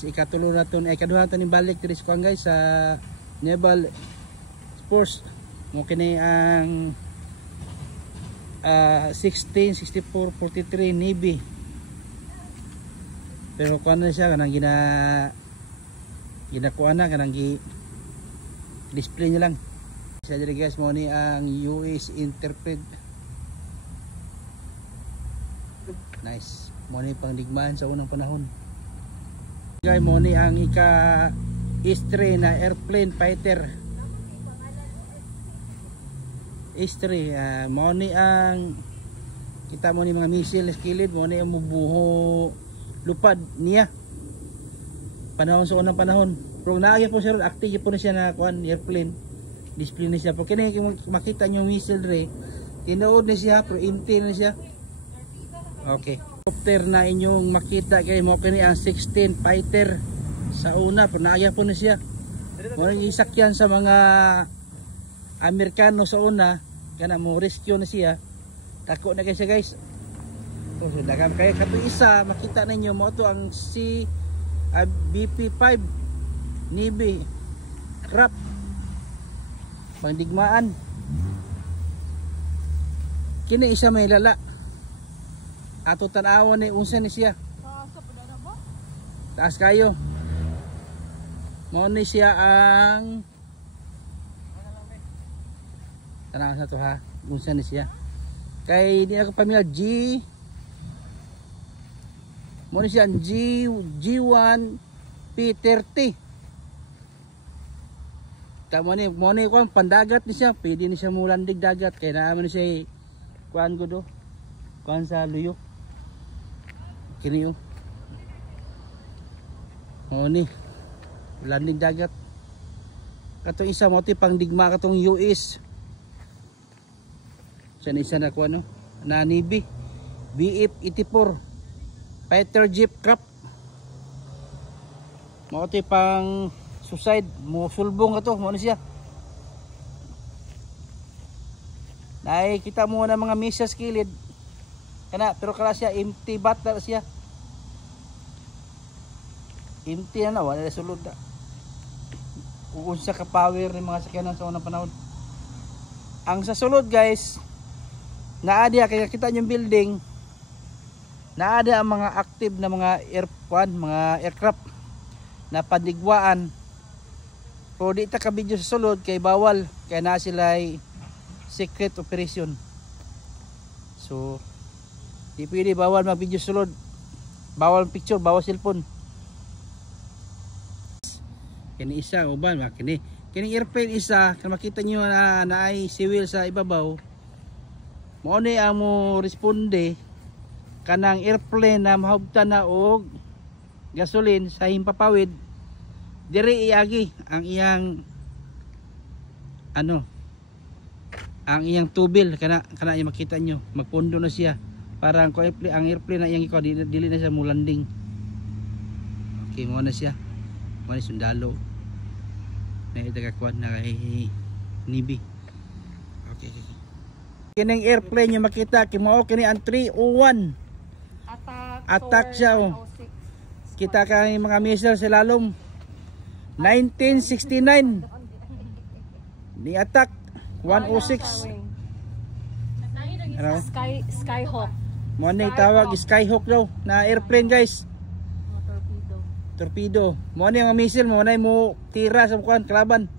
Ikatulo na ito, ikaduha na ito ni balik diri sa kuan guys sa Naval Force. Mo kini ang 16, 64, 43 Navy. Pero kuan na siya kanang ginakuha na kanang display niya lang. Siya diri guys mo ni ang US Interpret. Nice. Mo ni pangdigmaan sa unang panahon. Guys, mo ni ang S3 na airplane fighter. S3 mo ni ang kita mo ni mga missile skilled, mo ni ang mubuho lupad niya. Panahon sa unang panahon. Pero naaya po siya, active po na siya na kuan airplane. Display na siya. Pag kini makita niyo missile re, tinuod na siya pero empty na siya. Okay. Helicopter na inyong makita kay mo kini ang 16 fighter sa una pero naaya po na siya. Mo nang isakyan sa mga Amerikano sa una kana mo rescue na siya. Tako na kay siya guys. So dagan kay kato isa makita ninyo mo to ang BP5 Navy Crap pangdigmaan. Kini isa may lala. Ato tanawan ni unsa ni siya. Taas kayo. Mao ni siya ang tanaw sa to ha. Unsa ni siya. Kay di ako pamilya mao ni siya ang G1 P30. Tamo ni kuan pandagat ni siya. Pwede ni siya mulandig dagat kay naman ni siya kuan gudo. Kuan sa luyo. Kini oh. Ni landing dagat. Katong isa mo ti pangdigma katong US. Sa isa na kuan no na Navy BF-84 fighter jeep crap. Mo ti pang suicide mo sulbong ato mo ni siya. Nay kita mo na mga missile skilled kana pero kala siya empty battle siya. Empty na wala na sulod na. Kung siya ka power ng mga sakyanan sa unang panahon. Ang sa sulod guys, naada kaya kita yung building. Naada ang mga active na mga mga aircraft na pandigwaan. Pero di ta ka video sa sulod kay bawal kaya na sila secret operation. So di pwede bawal mag video sulod. Bawal picture, bawal cellphone. Kini isa uban kini airplane isa kan makita niyo na naay civil sa ibabaw. Mao ni ang mo responde kanang airplane na mahubtan na og gasoline sa himpapawid diri iagi ang iyang ang iyang tubil kana yung makita nyo magpundo na siya para ang airplane na iyang ikaw dili na siya mo landing. Okay mo na siya mo na sundalo na itagakuan na kay Navy. Okay. Kining airplane yung makita kimao kini ang 301 attack siya oh. Kita kay mga missile sa lalom 1969 ni attack 106 ano? Skyhawk mo na tawag Skyhawk daw na airplane guys. Torpedo mo na yung missile mo na mo tira sa kuan kalaban.